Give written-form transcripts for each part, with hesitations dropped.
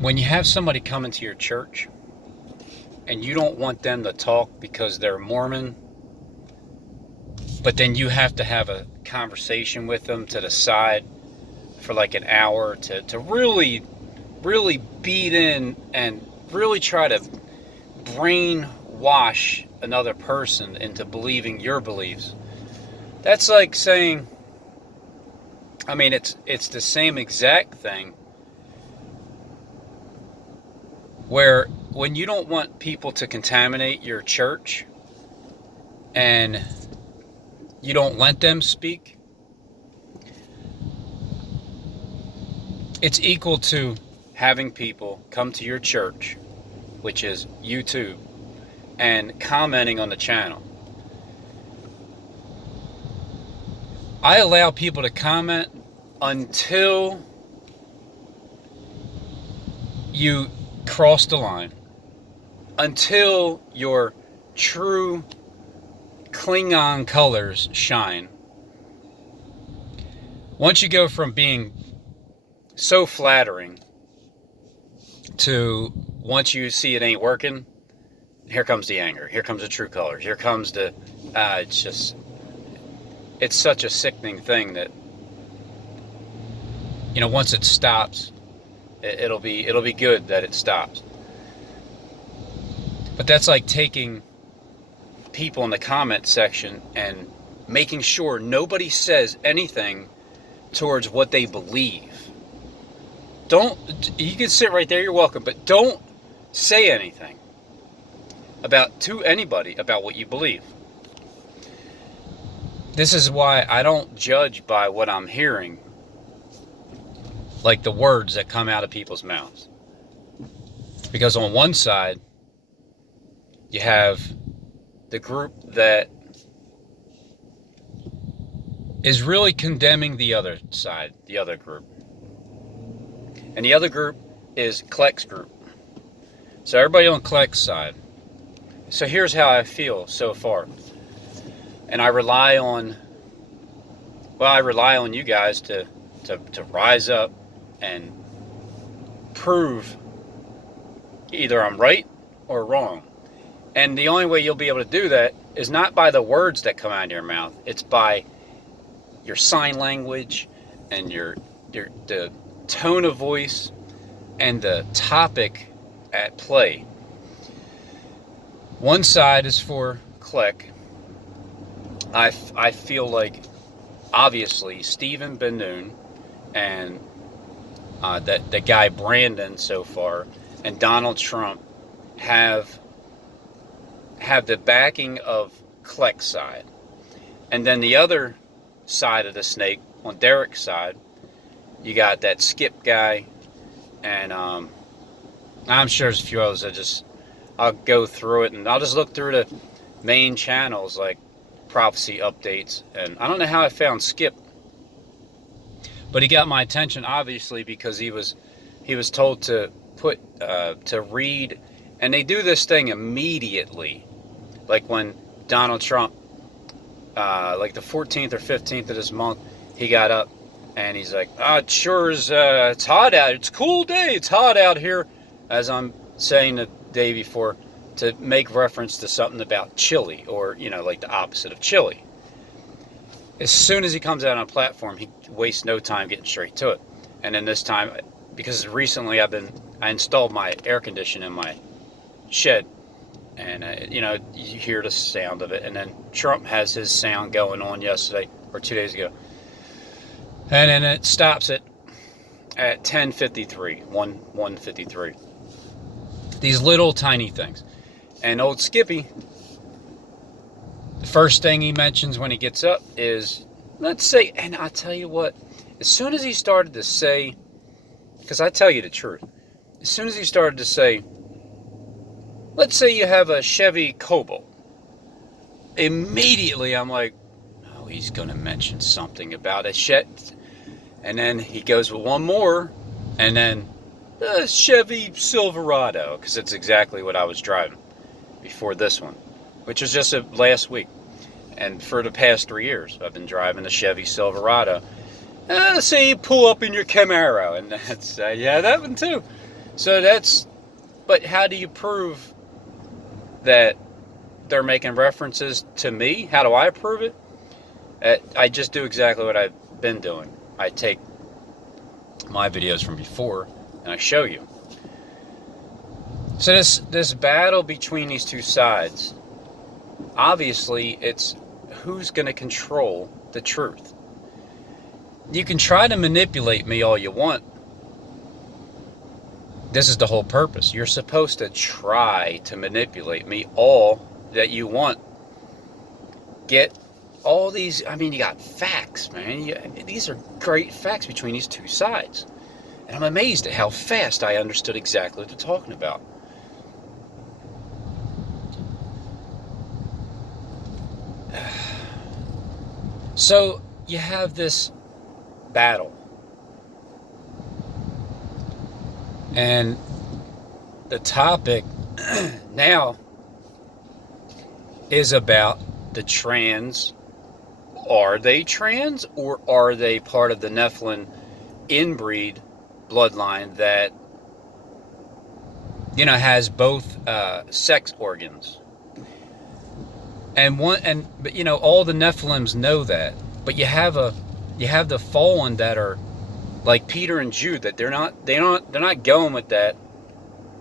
When you have somebody come into your church and you don't want them to talk because they're Mormon, but then you have to have a conversation with them to the side for like an hour to really, really beat in and really try to brainwash another person into believing your beliefs. That's like saying, I mean, it's the same exact thing where when you don't want people to contaminate your church and you don't let them speak, it's equal to having people come to your church, which is YouTube, and commenting on the channel. I allow people to comment until you cross the line, until your true Klingon colors shine. Once you go from being so flattering to once you see it ain't working, here comes the anger, here comes the true colors, here comes the it's such a sickening thing that, you know, once it stops, it'll be good that it stops. But that's like taking people in the comment section and making sure nobody says anything towards what they believe. You can sit right there, you're welcome, but don't say anything to anybody about what you believe. This is why I don't judge by what I'm hearing, like the words that come out of people's mouths. Because on one side, you have the group that is really condemning the other side, the other group. And the other group is Kleck's group. So everybody on Kleck's side. So here's how I feel so far. And I rely on you guys to rise up and prove either I'm right or wrong. And the only way you'll be able to do that is not by the words that come out of your mouth. It's by your sign language and the tone of voice and the topic at play. One side is for Kleck. I feel like obviously Stephen Ben-Nun and the guy Brandon so far and Donald Trump have the backing of Kleck's side. And then the other side of the snake, on Derek's side, you got that Skip guy, and I'm sure there's a few others. I'll go through it and I'll just look through the main channels like prophecy updates, and I don't know how I found Skip, but he got my attention obviously because he was told to read, and they do this thing immediately, like when Donald Trump, like the 14th or 15th of this month, he got up and he's like, it sure is, it's hot out, it's a cool day, it's hot out here, as I'm saying the day before, to make reference to something about chili, or, you know, like the opposite of chili. As soon as he comes out on a platform, he wastes no time getting straight to it. And then this time, because recently I installed my air conditioner in my shed, and you know, you hear the sound of it, and then Trump has his sound going on yesterday or 2 days ago, and then it stops it at 10:53, 1:53. These little tiny things. And old Skippy, the first thing he mentions when he gets up is, let's say, and I tell you what, as soon as he started to say, because I tell you the truth, as soon as he started to say, let's say you have a Chevy Cobalt, immediately I'm like, oh, he's going to mention something about a Chevy. And then he goes with one more, and then a Chevy Silverado, because it's exactly what I was driving before this one, which was just last week. And for the past 3 years, I've been driving a Chevy Silverado. Say you pull up in your Camaro, and that's, yeah, that one too. So that's, but how do you prove that they're making references to me? How do I prove it? I just do exactly what I've been doing. I take my videos from before and I show you. So this battle between these two sides, obviously it's who's going to control the truth. You can try to manipulate me all you want. This is the whole purpose. You're supposed to try to manipulate me all that you want. Get all these, I mean, you got facts, man. These are great facts between these two sides. And I'm amazed at how fast I understood exactly what they're talking about. So you have this battle. And the topic now is about the trans. Are they trans, or are they part of the Nephilim inbreed bloodline that, you know, has both sex organs? But you know, all the Nephilims know that. But you have the fallen that are like Peter and Jude, that they're not going with that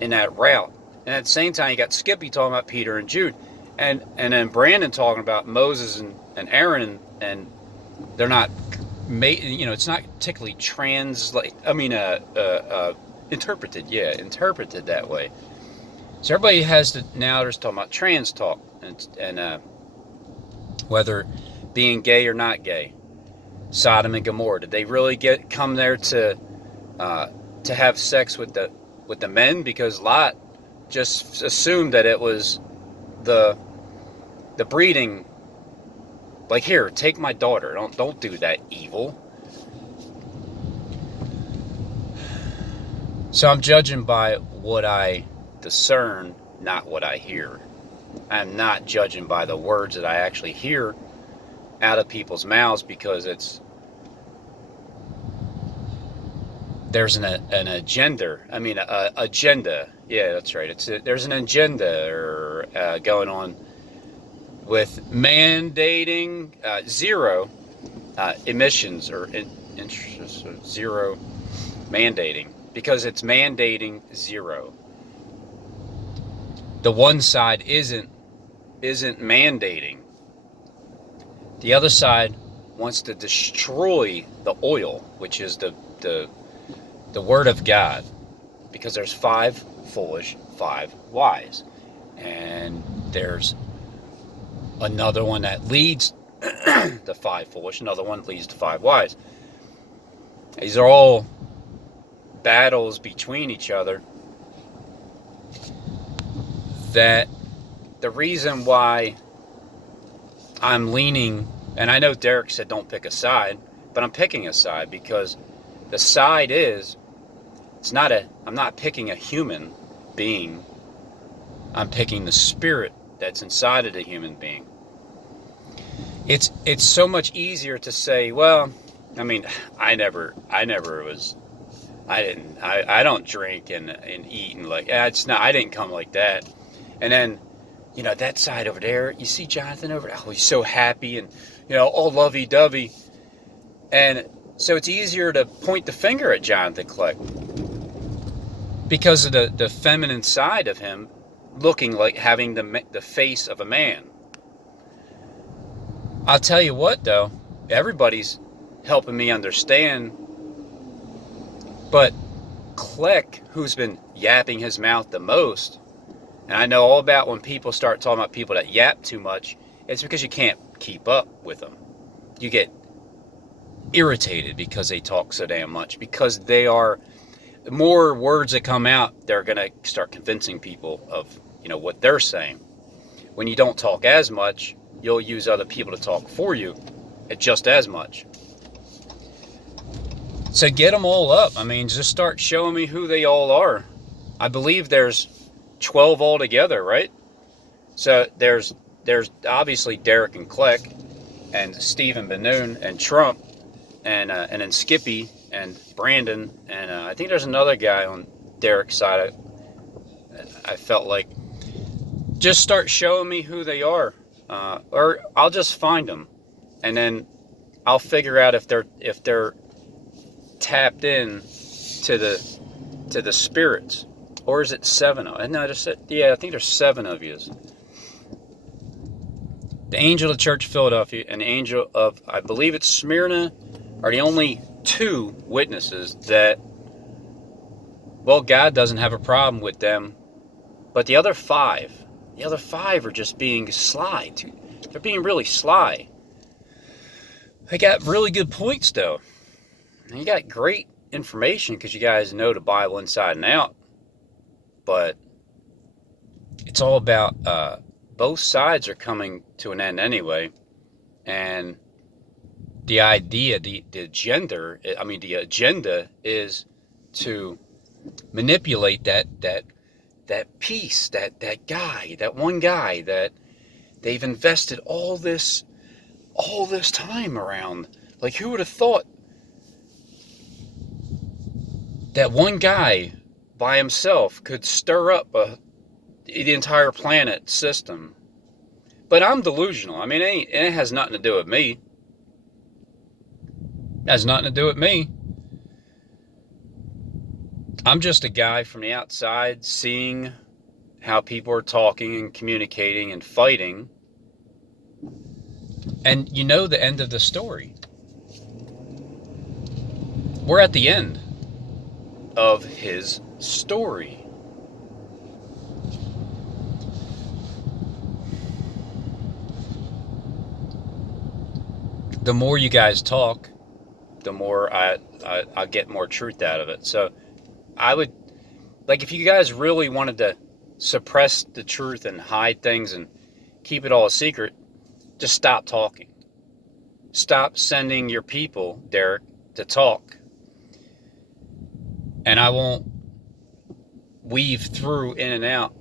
in that route. And at the same time, you got Skippy talking about Peter and Jude, and then Brandon talking about Moses and Aaron, and they're not made. You know, it's not particularly interpreted. Yeah, interpreted that way. So everybody has to now. They're talking about trans talk and whether being gay or not gay. Sodom and Gomorrah. Did they really come there to have sex with the men? Because Lot just assumed that it was the breeding. Like, here, take my daughter. Don't do that evil. So I'm judging by what I discern, not what I hear. I'm not judging by the words that I actually hear out of people's mouths, because there's an agenda. I mean, agenda. Yeah, that's right. There's an agenda going on with mandating zero emissions or zero mandating, because it's mandating zero. The one side isn't mandating. The other side wants to destroy the oil, which is the word of God, because there's 5 foolish, 5 wise, and there's another one that leads the 5 foolish, another one leads to 5 wise. These are all battles between each other. That the reason why I'm leaning, and I know Derek said don't pick a side, but I'm picking a side because the side is, I'm not picking a human being. I'm picking the spirit that's inside of the human being. It's so much easier to say, well, I mean, I don't drink and eat and like, I didn't come like that. And then, you know, that side over there, you see Jonathan over there, oh, he's so happy and, you know, all lovey-dovey. And so it's easier to point the finger at Jonathan Kleck because of the feminine side of him looking like having the face of a man. I'll tell you what, though, everybody's helping me understand, but Kleck, who's been yapping his mouth the most, and I know all about when people start talking about people that yap too much, it's because you can't keep up with them. You get irritated because they talk so damn much, because they are, the more words that come out, they're going to start convincing people of, you know, what they're saying. When you don't talk as much, you'll use other people to talk for you just as much. So get them all up. I mean, just start showing me who they all are. I believe there's 12 altogether, right? So there's obviously Derek and Kleck and Stephen Ben-Nun and Trump and then Skippy and Brandon and I think there's another guy on Derek's side. I felt like just start showing me who they are, or I'll just find them, and then I'll figure out if they're tapped in to the spirits, or is it 7 of? And I just said, yeah, I think there's 7 of you. The angel of the church of Philadelphia and the angel of, I believe it's Smyrna, are the only 2 witnesses that, well, God doesn't have a problem with them, but the other 5 are just being sly. They're being really sly. They got really good points, though. And you got great information because you guys know the Bible inside and out. But it's all about both sides are coming to an end anyway. And the idea, the agenda is to manipulate that piece, that one guy that they've invested all this time around. Like, who would have thought that one guy by himself could stir up the entire planet system? But I'm delusional. I mean, it has nothing to do with me. It has nothing to do with me. I'm just a guy from the outside seeing how people are talking and communicating and fighting. And you know the end of the story. We're at the end of his story. The more you guys talk, the more I get more truth out of it. So I would, like, if you guys really wanted to suppress the truth and hide things and keep it all a secret, just stop talking. Stop sending your people, Derek, to talk. And I won't weave through in and out.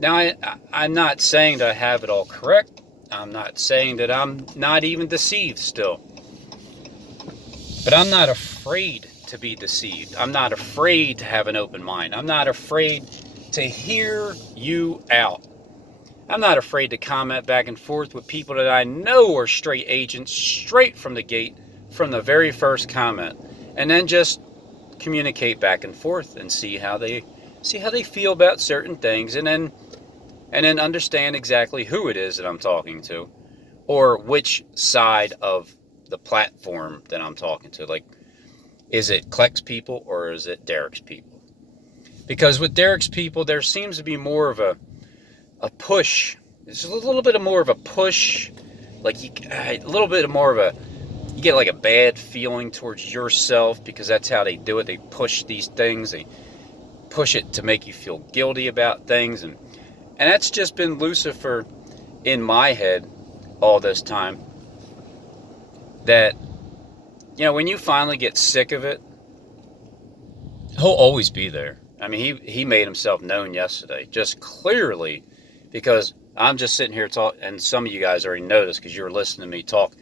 Now, I'm not saying that I have it all correct. I'm not saying that I'm not even deceived still. But I'm not afraid to be deceived. I'm not afraid to have an open mind. I'm not afraid to hear you out. I'm not afraid to comment back and forth with people that I know are straight agents, straight from the gate, from the very first comment, and then just communicate back and forth and see how they feel about certain things, and then understand exactly who it is that I'm talking to, or which side of the platform that I'm talking to. Like, is it Kleck's people or is it Derek's people? Because with Derek's people, there seems to be more of a push. It's a little bit more of a push, like a little bit more of a, you get like a bad feeling towards yourself, because that's how they do it. They push these things. They push it to make you feel guilty about things. And that's just been Lucifer in my head all this time. That, you know, when you finally get sick of it, he'll always be there. I mean, he made himself known yesterday, just clearly, because I'm just sitting here talking, and some of you guys already know this because you were listening to me talk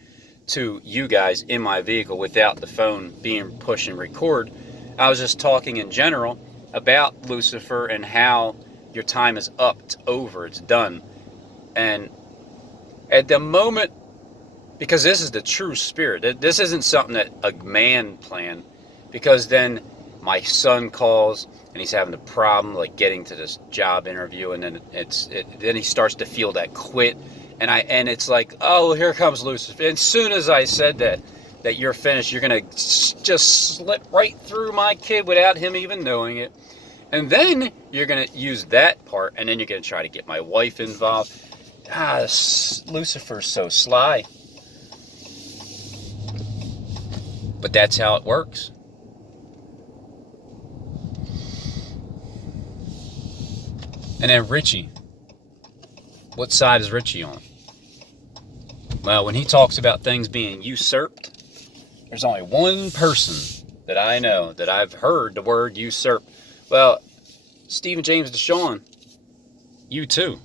to you guys in my vehicle without the phone being push and record. I was just talking in general about Lucifer and how your time is up, it's over, it's done. And at the moment, because this is the true spirit, this isn't something that a man planned, because then my son calls and he's having a problem like getting to this job interview, and then then he starts to feel that quit, and it's like, oh, here comes Lucifer. And as soon as I said that you're finished, you're gonna just slip right through my kid without him even knowing it, and then you're gonna use that part, and then you're gonna try to get my wife involved. Lucifer's so sly. But that's how it works. And then Richie. What side is Richie on? Well, when he talks about things being usurped, there's only one person that I know that I've heard the word usurp. Well, Stephen James Deshawn, you too.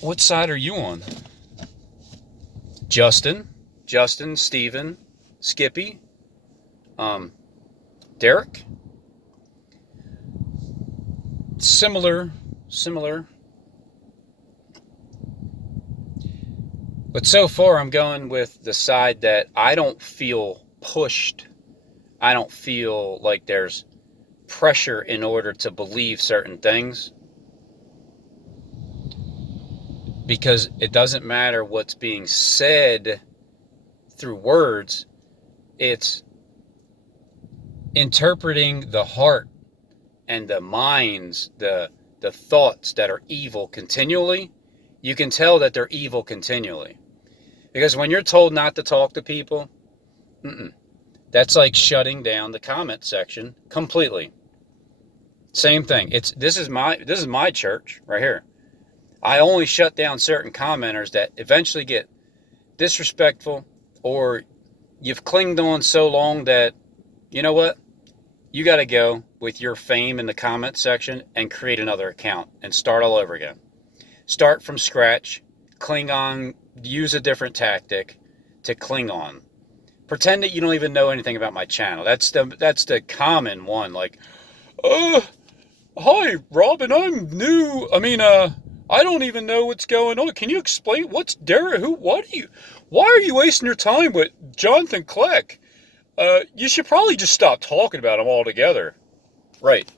What side are you on? Justin, Stephen, Skippy. Derek, similar, but so far I'm going with the side that I don't feel pushed. I don't feel like there's pressure in order to believe certain things, because it doesn't matter what's being said through words. It's interpreting the heart and the minds, the thoughts that are evil continually. You can tell that they're evil continually, because when you're told not to talk to people, that's like shutting down the comment section completely. Same thing. This is my church right here. I only shut down certain commenters that eventually get disrespectful, or you've clinged on so long that, you know what? You got to go with your fame in the comment section and create another account and start all over again. Start from scratch, cling on, use a different tactic to cling on. Pretend that you don't even know anything about my channel. That's the common one. Like, hi, Robin, I'm new. I don't even know what's going on. Can you explain what's Derek? Why are you wasting your time with Jonathan Kleck? You should probably just stop talking about him altogether. Right.